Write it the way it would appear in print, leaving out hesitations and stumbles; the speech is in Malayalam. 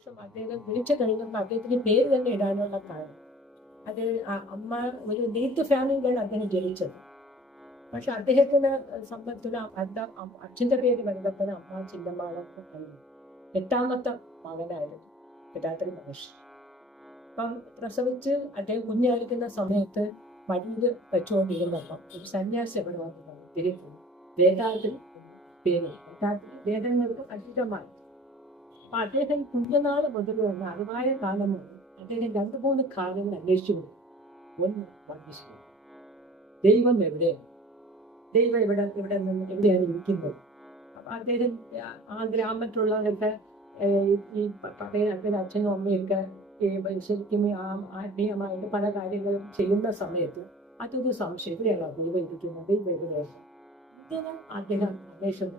ശേഷം അദ്ദേഹം വിളിച്ചു കഴിഞ്ഞപ്പോൾ അദ്ദേഹത്തിന് പേര് തന്നെ ഇടാനുള്ള കാരണം അത് അമ്മ ഒരു നെയ്ത്ത് ഫാമിലിയിലാണ് അദ്ദേഹം ജനിച്ചത്. പക്ഷെ അദ്ദേഹത്തിന് സംബന്ധിക്കുന്ന അച്ഛൻ്റെ പേര് വരുന്നപ്പോൾ അമ്മ ചിന്നമ്മാളൊക്കെ കഴിഞ്ഞു 8ാമത്തെ മകനായിരുന്നു യഥാർത്ഥ മഹർഷി. അപ്പം പ്രസവിച്ച് അദ്ദേഹം കുഞ്ഞായിരിക്കുന്ന സമയത്ത് മടിയിൽ വെച്ചുകൊണ്ടിരുന്നപ്പം ഒരു സന്യാസി എവിടെ വന്നു തിരിച്ചു വേദാത്തിൽ പേര് വേദങ്ങൾക്ക് അതീതമായി. അപ്പൊ അദ്ദേഹം കുഞ്ഞനാൾ മുതൽ തന്നെ അറിവായ കാലം മുതൽ അദ്ദേഹം 2-3 കാര്യങ്ങൾ അന്വേഷിച്ചു പോയി. ഒന്ന് മനുഷ്യ ദൈവം എവിടെയാണ്, ദൈവം എവിടെയാണ് ഇരിക്കുന്നത്. അപ്പൊ അദ്ദേഹം ആ ഗ്രാമത്തിലുള്ളവരൊക്കെ ഈ പഴയ അദ്ദേഹം അച്ഛനും അമ്മയൊക്കെ ശരിക്കും ആത്മീയമായിട്ട് പല കാര്യങ്ങളും ചെയ്യുന്ന സമയത്ത് അതൊരു സംശയം, എവിടെയാണോ ദൈവം ഇരിക്കുന്നത്, ദൈവം എവിടെയാണ് ഇങ്ങനെ അദ്ദേഹം അന്വേഷണം